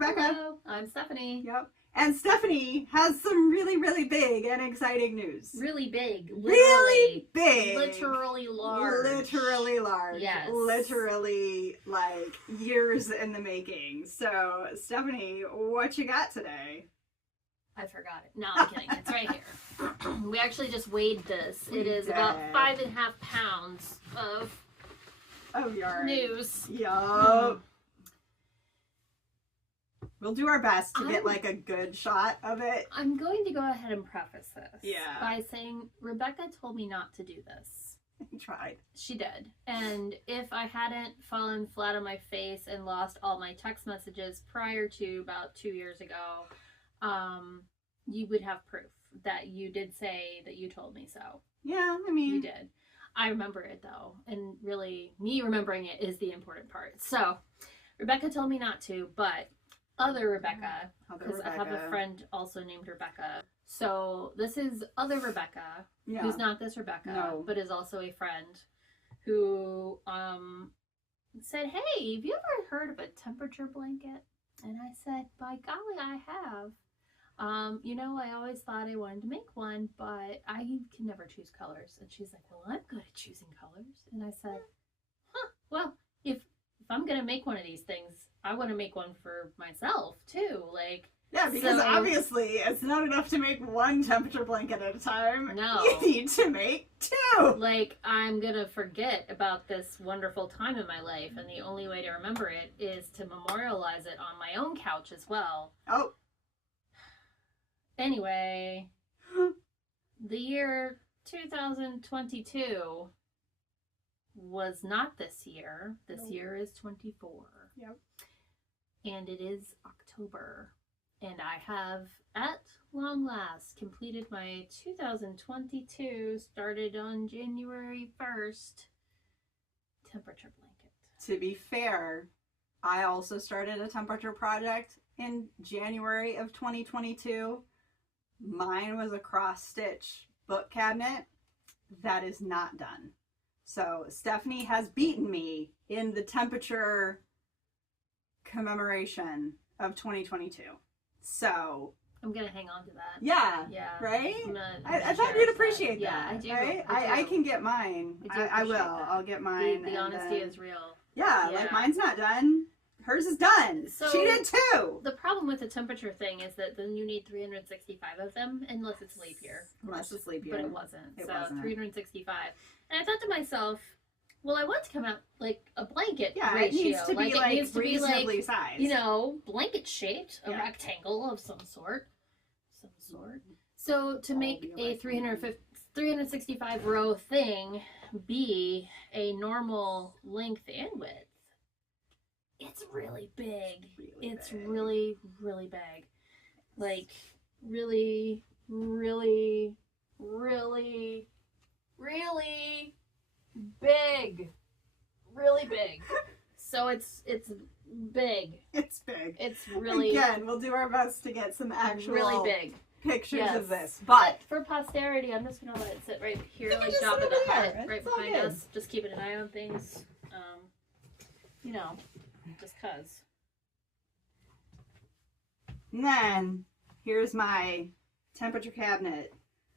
Rebecca. Hello, I'm Stephanie. Yep. And Stephanie has some really, really big and exciting news. Really big. Really big. Literally large. Literally large. Yes. Literally, like, years in the making. So, Stephanie, what you got today? I forgot it. No, I'm kidding. It's right here. We actually just weighed this. It is about 5.5 pounds of yarn. news. Yup. We'll do our best to get like a good shot of it. I'm going to go ahead and preface this Yeah. by saying Rebecca told me not to do this. I tried. She did. And if I hadn't fallen flat on my face and lost all my text messages prior to about 2 years ago, you would have proof that you did say that you told me so. Yeah, I mean. You did. I remember it though. And really, me remembering it is the important part. So, Rebecca told me not to, but other Rebecca, because I have a friend also named Rebecca. So this is other Rebecca, who's not this Rebecca, but is also a friend who said, "Hey, have you ever heard of a temperature blanket?" And I said, "By golly, I have. I always thought I wanted to make one, but I can never choose colors." And she's like, "Well, I'm good at choosing colors." And I said, well, if I'm gonna make one of these things, I want to make one for myself too. Yeah, because obviously it's not enough to make one temperature blanket at a time. No. You need to make two. I'm gonna forget about this wonderful time in my life, and the only way to remember it is to memorialize it on my own couch as well. Oh. Anyway, the year 2022 was not this year. This year is 24. Yep. And it is October. And I have, at long last, completed my 2022, started on January 1st, temperature blanket. To be fair, I also started a temperature project in January of 2022. Mine was a cross-stitch book cabinet that is not done. So Stephanie has beaten me in the temperature commemoration of 2022. So I'm gonna hang on to that. Yeah. Right? I thought you'd appreciate that. Yeah, I do. Right? I can get mine. I will. That. I'll get mine. The honesty is real. Yeah, like mine's not done. Hers is done. So she did too. The problem with the temperature thing is that then you need 365 of them, unless it's leap year. Unless it's leap year. But it wasn't. It wasn't. 365. And I thought to myself, well, I want to come out like a blanket ratio. It needs to be it needs to reasonably be sized. Blanket shaped, a rectangle of some sort. So to make a 365 row thing be a normal length and width, it's really big. Really, really big. Like, really, really, really, really big. Really big. So it's big. It's big. It's really... Again, we'll do our best to get some actual... Really big. Pictures of this. But for posterity, I'm just going to let it sit right here, like just Jabba the Hutt, It's right behind us. Just keeping an eye on things. Just cause. And then, here's my temperature cabinet,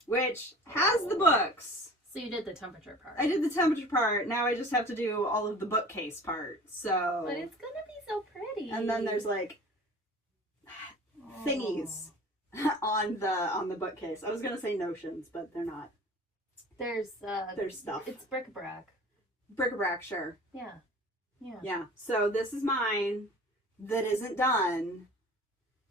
which has the books. So you did the temperature part. I did the temperature part. Now I just have to do all of the bookcase part. So. But it's gonna be so pretty. And then there's like thingies on the bookcase. I was gonna say notions, but they're not. There's stuff. It's bric-a-brac. Bric-a-brac, sure. Yeah. Yeah. So this is mine that isn't done,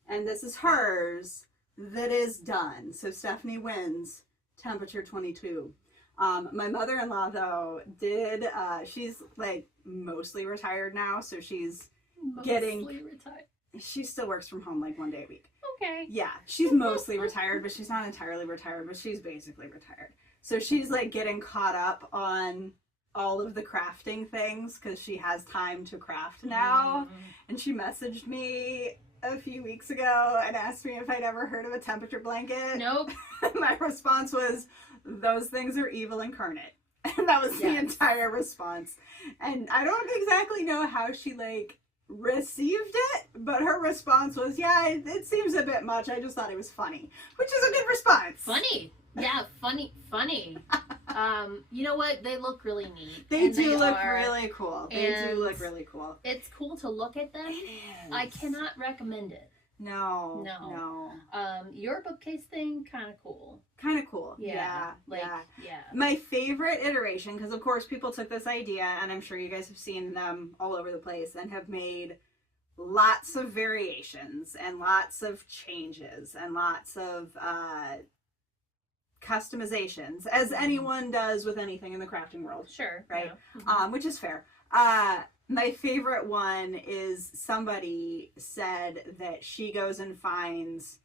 and this is hers that is done. So Stephanie wins temperature 22. My mother-in-law though did. She's like mostly retired now, so she's retired. She still works from home like 1 day a week. Okay. Yeah, she's mostly retired, but she's not entirely retired, but she's basically retired. So she's like getting caught up on all of the crafting things because she has time to craft now. And she messaged me a few weeks ago and asked me if I'd ever heard of a temperature blanket. Nope. My response was, those things are evil incarnate. And that was the entire response. And I don't exactly know how she like received it, but her response was, yeah, it seems a bit much. I just thought it was funny, which is a good response. Funny. Yeah, funny. You know what? They look really neat. They do look really cool. It's cool to look at them. It is. I cannot recommend it. No. Your bookcase thing, kind of cool. Yeah. Yeah. My favorite iteration, because of course people took this idea, and I'm sure you guys have seen them all over the place, and have made lots of variations and lots of changes and lots of customizations, as anyone does with anything in the crafting world. Sure. Right? Yeah. Which is fair. My favorite one is somebody said that she goes and finds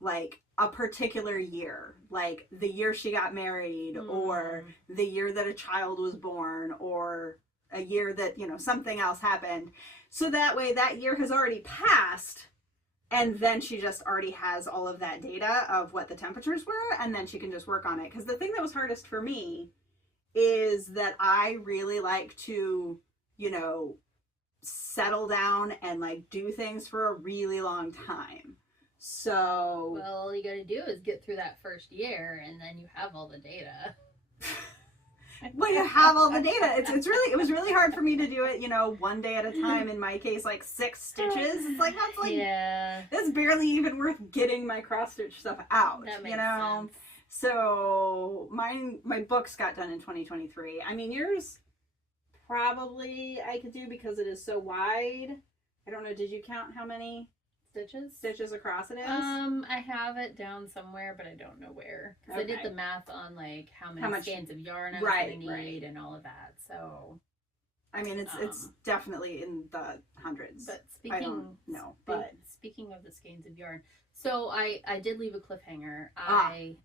like a particular year, like the year she got married, or the year that a child was born, or a year that, you know, something else happened. So that way that year has already passed, and then she just already has all of that data of what the temperatures were, and then she can just work on it. Because the thing that was hardest for me is that I really like to, you know, settle down and like do things for a really long time. So, well, all you gotta do is get through that first year, and then you have all the data. When you have all the data, it was really hard for me to do it, you know, one day at a time. In my case, like 6 stitches. It's like, that's like, that's barely even worth getting my cross stitch stuff out. That makes you know. sense. So my books got done in 2023. I mean, yours probably I could do because it is so wide. I don't know. Did you count how many stitches across it is? I have it down somewhere, but I don't know where. Because I did the math on like how much skeins of yarn I was going to need and all of that. So, I mean, it's definitely in the hundreds. But speaking of the skeins of yarn, so I did leave a cliffhanger. I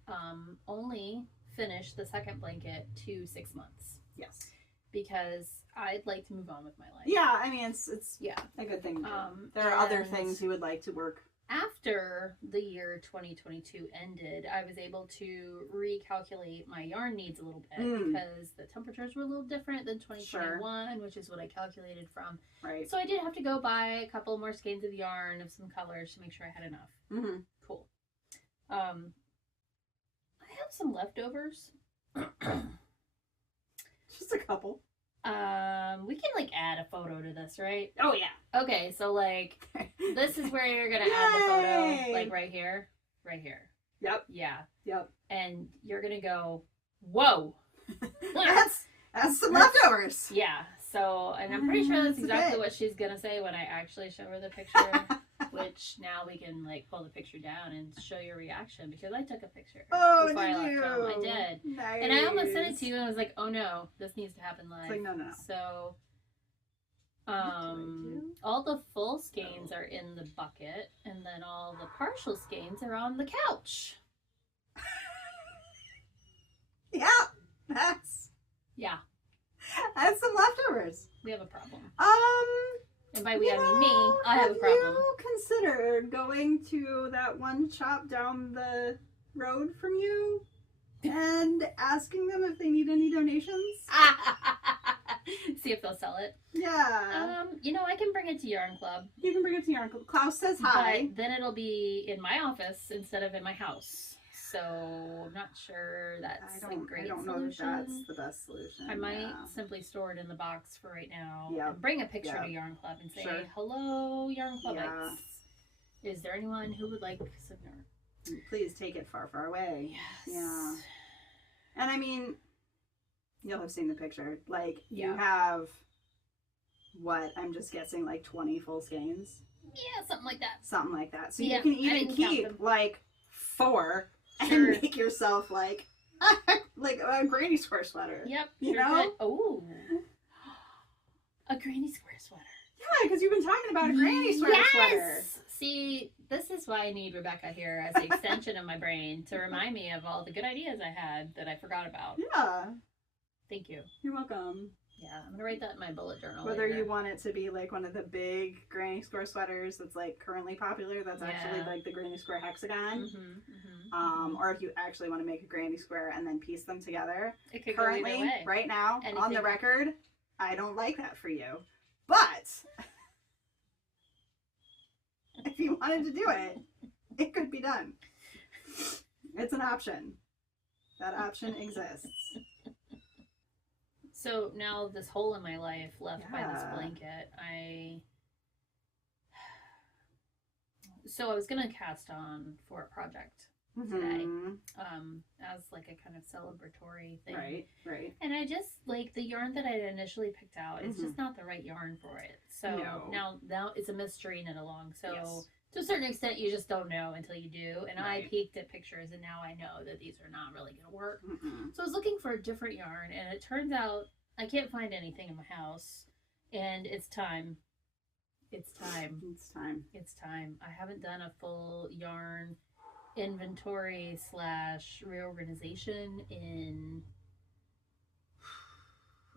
only finished the second blanket to 6 months. Yes. Because I'd like to move on with my life. Yeah, I mean, it's a good thing to do. There are other things you would like to work. After the year 2022 ended, I was able to recalculate my yarn needs a little bit because the temperatures were a little different than 2021, which is what I calculated from. Right. So I did have to go buy a couple more skeins of yarn of some colors to make sure I had enough. Mm-hmm. Cool. I have some leftovers. Just a couple. We can like add a photo to this, right? Oh yeah. Okay, so like this is where you're gonna add the photo, like right here. Yep. Yeah. Yep. And you're gonna go, whoa. that's some leftovers. Yeah. So, and I'm pretty sure that's exactly what she's gonna say when I actually show her the picture. Which now we can like pull the picture down and show your reaction because I took a picture before I left home. I did. Nice. And I almost sent it to you and I was like, oh no, this needs to happen live. It's like, no. So all the full skeins are in the bucket and then all the partial skeins are on the couch. That's some leftovers. We have a problem. And by we, I mean me, I have a problem. Have you considered going to that one shop down the road from you and asking them if they need any donations? See if they'll sell it. Yeah. I can bring it to Yarn Club. You can bring it to Yarn Club. Klaus says hi. But then it'll be in my office instead of in my house. So I'm not sure that's a great solution. I don't know if that's the best solution. I might simply store it in the box for right now and bring a picture to Yarn Club and say, hello, Yarn Club. Is there anyone who would like some yarn? Please take it far, far away. Yes. Yeah. And I mean, you'll have seen the picture. Like, you have, I'm just guessing, like 20 full skeins? Yeah, something like that. So you can even keep, like, 4 and make yourself, like a granny square sweater. Yep. You know? Oh. A granny square sweater. Yeah, because you've been talking about a granny sweater. See, this is why I need Rebecca here as the extension of my brain to remind me of all the good ideas I had that I forgot about. Yeah. Thank you. You're welcome. Yeah, I'm gonna write that in my bullet journal. Whether you want it to be like one of the big granny square sweaters that's like currently popular, that's actually like the granny square hexagon, or if you actually want to make a granny square and then piece them together. It could currently, go either way. Right now, on the record, I don't like that for you. But if you wanted to do it, it could be done. It's an option. That option exists. So now this hole in my life left by this blanket, So I was gonna cast on for a project today, as like a kind of celebratory thing. Right. And I just like the yarn that I had initially picked out. It's just not the right yarn for it. So now it's a mystery knit along. So to a certain extent, you just don't know until you do. And I peeked at pictures, and now I know that these are not really gonna work. So I was looking for a different yarn, and it turns out I can't find anything in my house, and it's time. It's time. I haven't done a full yarn inventory / reorganization in,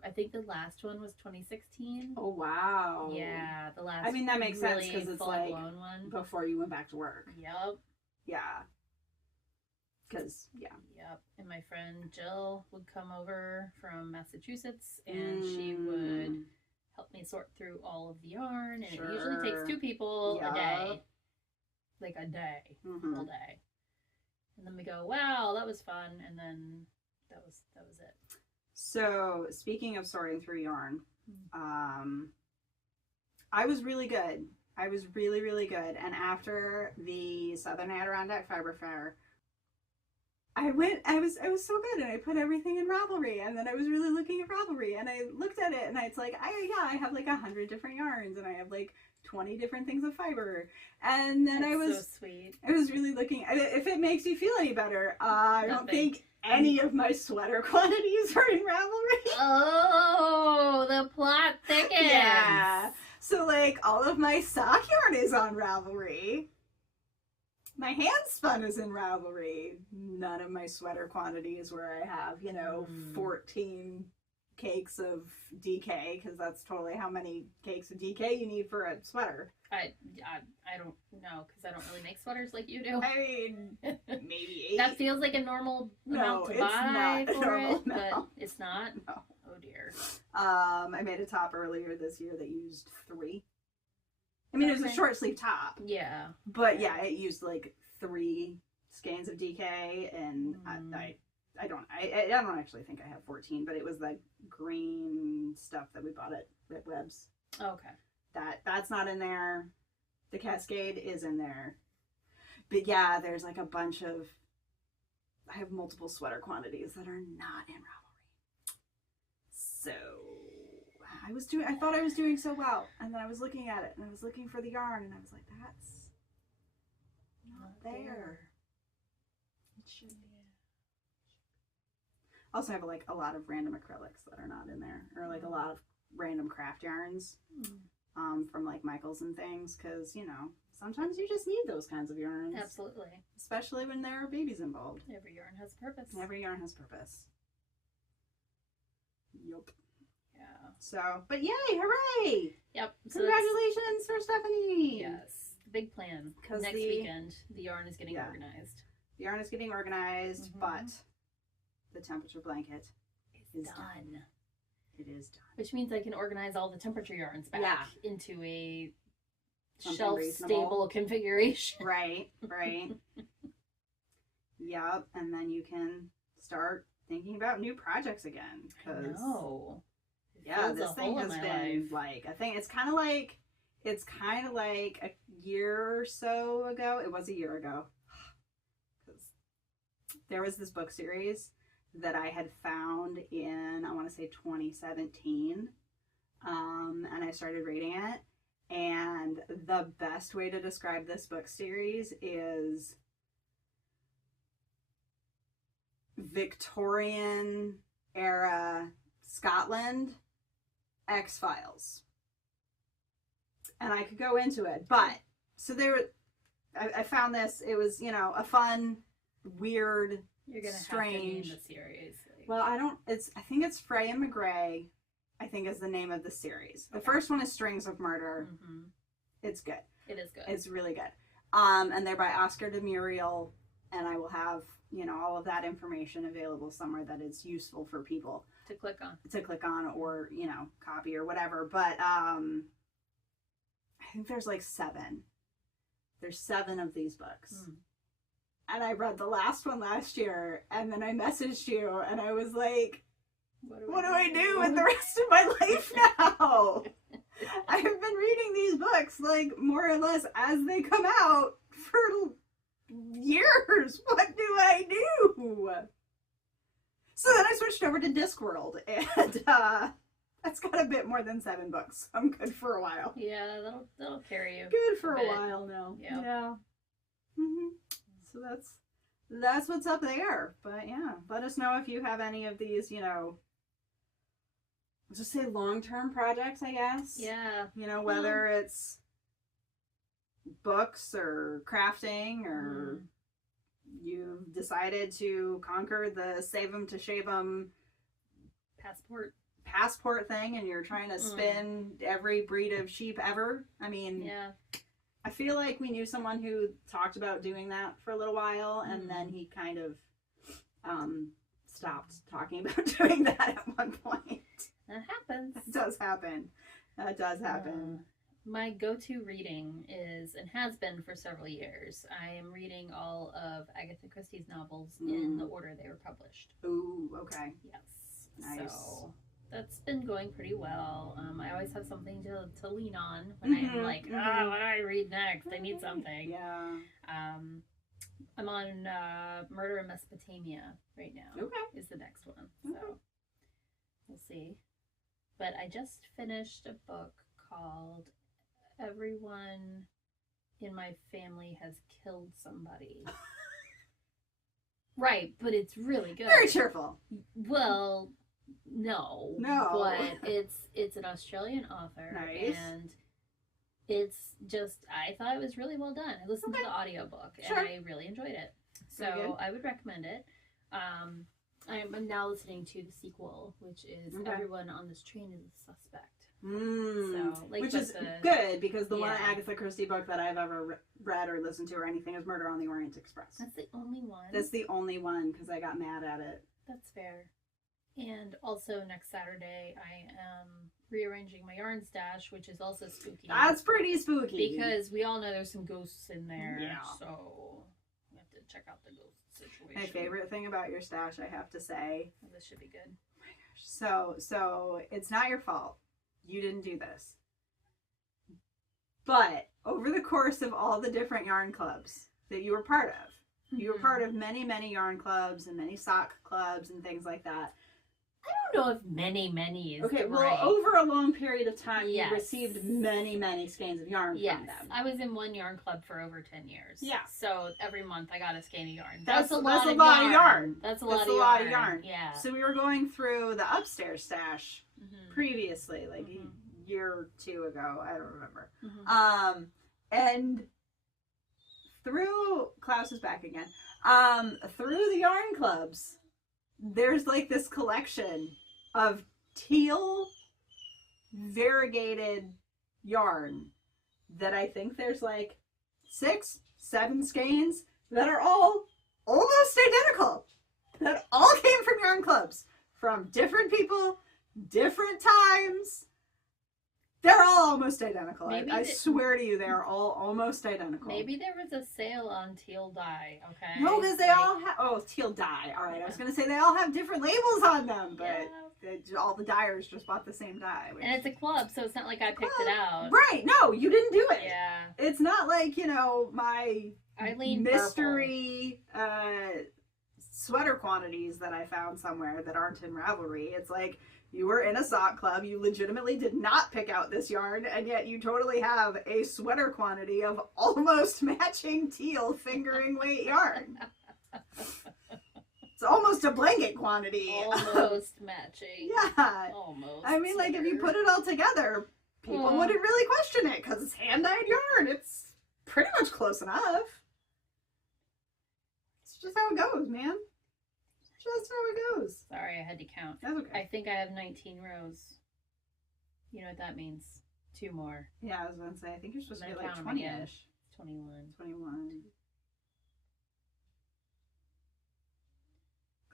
I think the last one was 2016. Oh, wow. Yeah, the last. I mean, that makes sense because it's like one. Before you went back to work. Yep. Yeah. Because, Yep. And my friend Jill would come over from Massachusetts, and she would help me sort through all of the yarn, and it usually takes 2 people a day. Like a day. All day. And then we go, wow, that was fun, and then that was it. So, speaking of sorting through yarn, I was really good. I was really, really good. And after the Southern Adirondack Fiber Fair, I was so good, and I put everything in Ravelry, and then I was really looking at Ravelry, and I looked at it, and it's like, I have like 100 different yarns, and I have like 20 different things of fiber, and then so sweet. I was really looking, if it makes you feel any better, I don't think any of my sweater quantities are in Ravelry. Oh, the plot thickens. Yeah, so like all of my sock yarn is on Ravelry. My hand spun is in Ravelry. None of my sweater quantities where I have, 14 cakes of DK, because that's totally how many cakes of DK you need for a sweater. I don't know, because I don't really make sweaters like you do. I mean, maybe 8. That feels like a normal amount to buy for it, but it's not? No. Oh dear. I made a top earlier this year that used 3. I mean, it was a short sleeve top. Yeah. But yeah, it used like 3 skeins of DK, and I don't actually think I have 14, but it was the green stuff that we bought at Webb's. Okay. That's not in there. The Cascade is in there. But yeah, there's like a bunch of, I have multiple sweater quantities that are not in Ravelry. So I thought I was doing so well, and then I was looking at it, and I was looking for the yarn, and I was like, that's not there. It should be. Also, I have like a lot of random acrylics that are not in there, or like a lot of random craft yarns from like Michaels and things, because sometimes you just need those kinds of yarns. Absolutely. Especially when there are babies involved. Every yarn has a purpose. Every yarn has purpose. Yup. Yeah. So, but yay, hooray! Yep. Congratulations for Stephanie! Yes. Big plan. Next weekend, the yarn is getting organized. The yarn is getting organized, but the temperature blanket is done. It is done. Which means I can organize all the temperature yarns back into a something shelf-stable configuration. Right. Yep, and then you can start thinking about new projects again. Yeah, this thing has been like, I think it's kind of like a year or so ago. It was a year ago. Because there was this book series that I had found in, I want to say 2017. And I started reading it. And the best way to describe this book series is Victorian era Scotland, X-Files. And I could go into it, but so I found this. It was, a fun, weird, You're gonna strange have to name the series. Well, I think it's Frey and McGray, I think is the name of the series. The first one is Strings of Murder. It's good. It is good. It's really good. And they're by Oscar de Muriel, and I will have, all of that information available somewhere that is useful for people. to click on or, you know, copy or whatever. But I think there's like 7. There's 7 of these books. And I read the last one last year, and then I messaged you, and I was like, what do I do with the rest of my life now? I have been reading these books, like, more or less as they come out for years. What do I do? So then I switched over to Discworld, and that's got a bit more than 7 books. I'm good for a while. Yeah, that'll carry you. Good for a while now. Yep. Yeah. So that's what's up there. But yeah, let us know if you have any of these, you know, let's just say long-term projects, I guess. Yeah. You know, whether it's books or crafting or you've decided to conquer the save 'em to shave 'em passport thing, and you're trying to spin every breed of sheep ever. I mean, yeah. I feel like we knew someone who talked about doing that for a little while, and then he kind of stopped talking about doing that at one point. That happens. That does happen. That does happen. My go-to reading is, and has been for several years, I am reading all of Agatha Christie's novels in the order they were published. Ooh, okay. Yes. Nice. So that's been going pretty well. I always have something to lean on when I'm like, what do I read next? I need something. Yeah. I'm on Murder in Mesopotamia right now. Okay. Is the next one. So we'll see. But I just finished a book called Everyone in My Family Has Killed Somebody. Right, but it's really good. Very cheerful. Well, no. But it's an Australian author. Nice. And it's just, I thought it was really well done. I listened to the audiobook and I really enjoyed it. So I would recommend it. I'm now listening to the sequel, which is Everyone on This Train is a Suspect. So, like, which is good, because the one Agatha Christie book that I've ever read or listened to or anything is Murder on the Orient Express. That's the only one. That's the only one, because I got mad at it. That's fair. And also next Saturday, I am rearranging my yarn stash, which is also spooky. That's pretty spooky. Because we all know there's some ghosts in there. Yeah. So we have to check out the ghost situation. My favorite thing about your stash, I have to say. Oh, this should be good. Oh my gosh. So it's not your fault. You didn't do this. But over the course of all the different yarn clubs that you were part of, you were part of many, many yarn clubs and many sock clubs and things like that. I don't know if many is okay, well, right. over a long period of time, you received many, many skeins of yarn from them. I was in one yarn club for over 10 years. Yeah. So every month I got a skein of yarn. That's a lot of yarn. That's a lot of yarn. Yeah. So we were going through the upstairs stash previously, like a year or two ago. I don't remember. And through, Klaus is back again, through the yarn clubs, there's like this collection of teal variegated yarn that I think there's like 6, 7 skeins that are all almost identical. That all came from yarn clubs, from different people, different times. They're all almost identical. I swear to you, they are all almost identical. Maybe there was a sale on teal dye, okay? No, because they all have... Oh, teal dye. All right, I was going to say they all have different labels on them, but all the dyers just bought the same dye. And it's a club, so it's not like I picked it out. Right, no, you didn't do it. Yeah. It's not like, you know, my mystery sweater quantities that I found somewhere that aren't in Ravelry. It's like... You were in a sock club, you legitimately did not pick out this yarn, and yet you totally have a sweater quantity of almost matching teal fingering weight yarn. It's almost a blanket quantity. Almost matching. Yeah. Almost. I mean, like, if you put it all together, people wouldn't really question it, because it's hand-dyed yarn. It's pretty much close enough. It's just how it goes, man. Just how it goes. Sorry, I had to count. That's okay. I think I have 19 rows. You know what that means? 2 more. Yeah, I was going to say, I think you're supposed to get like 20-ish. 21. 21.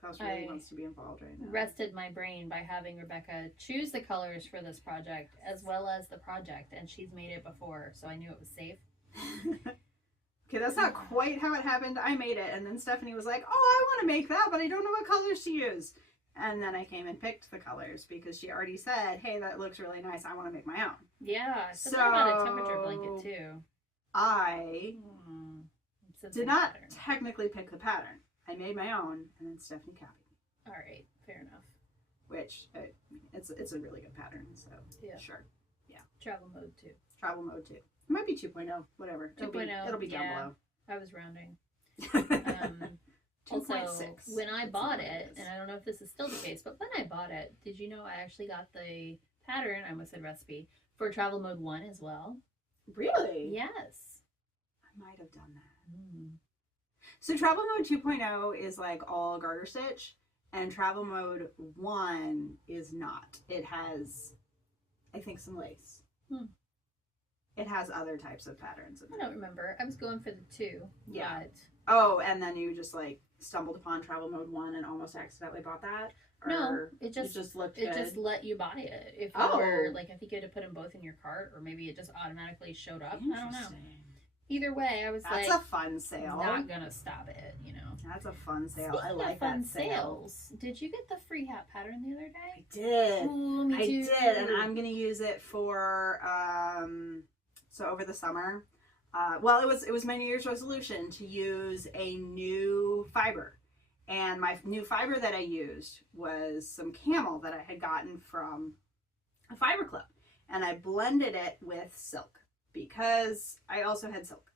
Klaus really wants to be involved right now. Rested my brain by having Rebecca choose the colors for this project as well as the project, and she's made it before, so I knew it was safe. Okay, that's not quite how it happened. I made it, and then Stephanie was like, oh, I want to make that, but I don't know what colors to use. And then I came and picked the colors because she already said, hey, that looks really nice. I want to make my own. Yeah, so about a temperature blanket too. I did not technically pick the pattern. I made my own, and then Stephanie copied me. All right, fair enough. Which, it's a really good pattern, so yeah. Sure. Yeah. Travel mode 2. Travel mode 2. It might be 2.0, whatever. 2.0. It'll be down below. I was rounding. Also, when I bought it, and I don't know if this is still the case, but when I bought it, did you know I actually got the pattern, I almost said recipe, for Travel Mode 1 as well? Really? Yes. I might have done that. So Travel Mode 2.0 is like all garter stitch, and Travel Mode 1 is not. It has, I think, some lace. It has other types of patterns. I don't remember. I was going for the 2. Yeah. But... Oh, and then you just like stumbled upon Travel Mode 1 and almost accidentally bought that? Or no, it just looked good? It just let you buy it. If you were, like, I think you had to put them both in your cart, or maybe it just automatically showed up. I don't know. Either way, I was That's a fun sale. Not gonna stop it, you know. That's a fun sale. Speaking I like of fun that sale. Sales, did you get the free hat pattern the other day? I did. Ooh, me too. I did, and I'm gonna use it for so over the summer. Well, it was my New Year's resolution to use a new fiber, and my new fiber that I used was some camel that I had gotten from a fiber club, and I blended it with silk because I also had silk,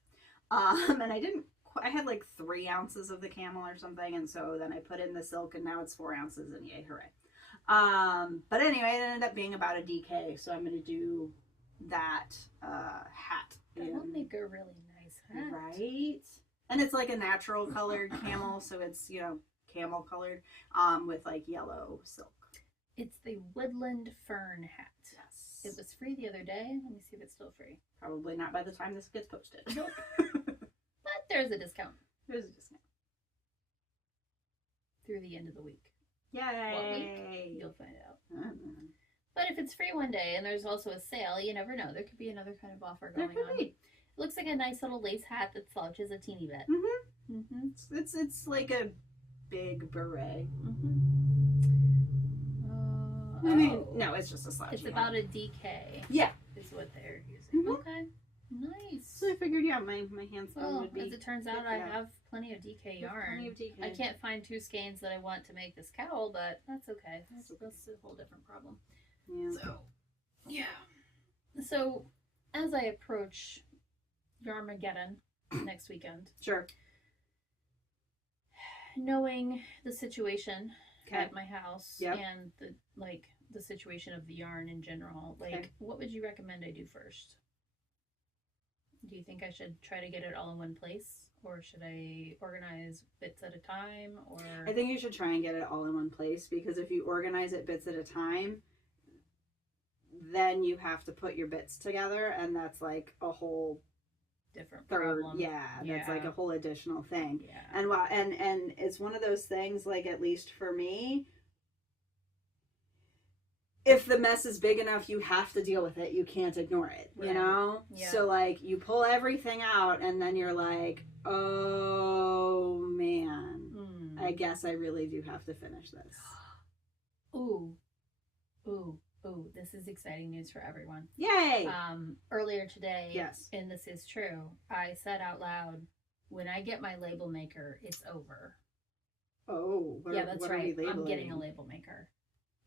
and I had like 3 ounces of the camel or something, and so then I put in the silk, and now it's 4 ounces, and yay, hooray. But anyway, it ended up being about a DK, so I'm going to do that hat. That will make a really nice hat. Right? And it's like a natural colored camel, so it's, you know, camel colored, with like yellow silk. It's the woodland fern hat. Yes. It was free the other day. Let me see if it's still free. Probably not by the time this gets posted. Nope. But there's a discount. There's a discount. Through the end of the week. Yay! What week? You'll find out. But if it's free one day and there's also a sale, you never know. There could be another kind of offer going on. It looks like a nice little lace hat that slouches a teeny bit. It's like a big beret. I mean, no, it's just a slouchy It's about a DK. Yeah. Is what they're using. Okay. Nice. So I figured, yeah, my handspun would be. As it turns out, I have plenty of DK yarn. Plenty of DK. I can't find 2 skeins that I want to make this cowl, but that's okay. That's a whole different problem. Yeah. So, yeah. So, as I approach Yarmageddon next weekend, Sure. knowing the situation Okay. at my house Yep. and the situation of the yarn in general, what would you recommend I do first? Do you think I should try to get it all in one place, or should I organize bits at a time? Or I think you should try and get it all in one place, because if you organize it bits at a time, then you have to put your bits together, and that's like a whole different third problem. That's like a whole additional thing. Yeah. And it's one of those things, like, at least for me, if the mess is big enough, you have to deal with it. You can't ignore it, you know? Yeah. So, like, you pull everything out, and then you're like, oh, man. I guess I really do have to finish this. Ooh. This is exciting news for everyone. Yay! Earlier today, yes, and this is true, I said out loud, when I get my label maker, it's over. Oh, yeah, that's right. I'm getting a label maker.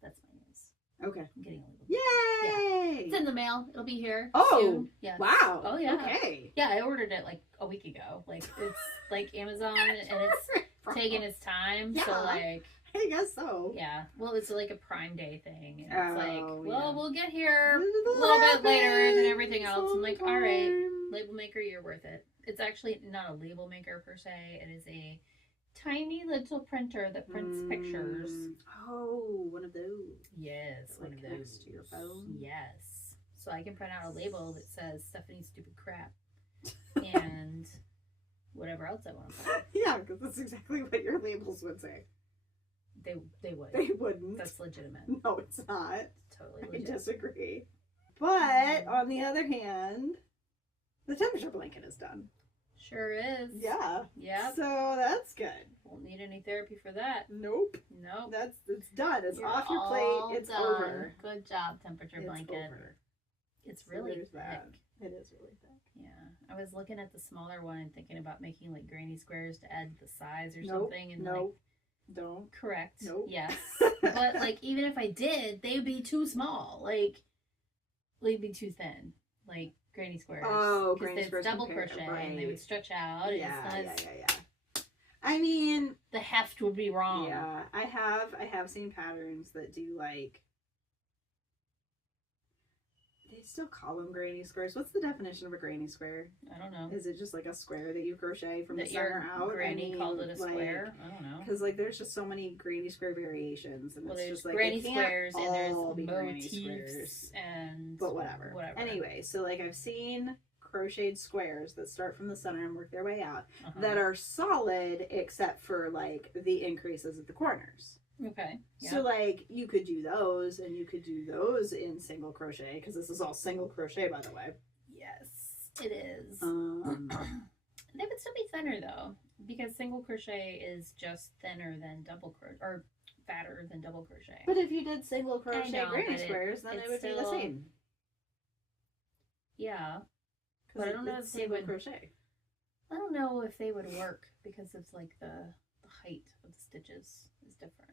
That's my news. Okay. I'm getting a label maker. Yay! Yeah. It's in the mail. It'll be here soon. Yes. Wow. Oh, yeah. Okay. Yeah, I ordered it like a week ago. Like, it's like Amazon, and it's taking its time. Yeah. So, like... I guess so. Yeah. Well, it's like a Prime Day thing. And it's like, well, yeah. we'll get here a little bit later than everything else. I'm like, all right, label maker, you're worth it. It's actually not a label maker per se. It is a tiny little printer that prints pictures. Oh, one of those. Yes, one of those. Next to your phone. Yes. So I can print out a label that says Stephanie's Stupid Crap and whatever else I want to put. Yeah, because that's exactly what your labels would say. They would. They wouldn't. That's legitimate. No, it's not. Totally I legitimate. disagree. But on the other hand, the temperature blanket is done. Sure is. Yeah. Yep. So that's good. Won't need any therapy for that. Nope. Nope. It's done. It's You're off your all plate. It's done. over. Good job, temperature It's blanket. over. It's So really there's thick. that. It is really thick. Yeah. I was looking at the smaller one and thinking about making like granny squares to add the size or Nope. something. And Nope. Don't. correct. Nope. Yes. But like even if I did, they'd be too small. Like they'd be too thin. Like granny squares. Oh, because granny squares double compare- crochet right. and they would stretch out. Yeah. And I mean, the heft would be wrong. yeah. I have seen patterns that do like. They still call them granny squares. What's the definition of a granny square? I don't know. Is it just like a square that you crochet from the That center your out? granny called it a square. I don't know. Because like there's just so many granny square variations, and Well, it's there's just like granny they can't squares and there's all be granny motifs squares. and But whatever. Anyway, so like I've seen crocheted squares that start from the center and work their way out that are solid except for like the increases at the corners. Okay. Yeah. So like you could do those, and you could do those in single crochet, because this is all single crochet, by the way. Yes, it is. They They would still be thinner though, because single crochet is just thinner than double crochet, or fatter than double crochet. But if you did single crochet know, granny but squares, then it it's would be the still- same. Yeah, 'Cause but I don't know it's if they single would- crochet. I don't know if they would work because it's like the height of the stitches is different.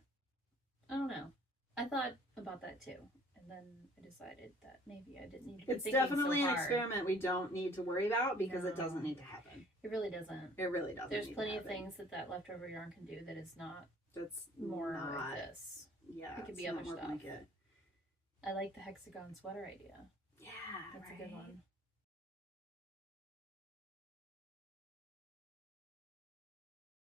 I don't know. I thought about that too, and then I decided that maybe I didn't need to be It's thinking definitely so an hard. experiment we don't need to worry about, because it No. doesn't need to happen. It really doesn't. It really doesn't. There's need plenty to of happen. things that leftover yarn can do that is not That's more not, like this. Yeah, It could it's be not other more stuff. blanket. I like the hexagon sweater idea. Yeah, That's right. a good one.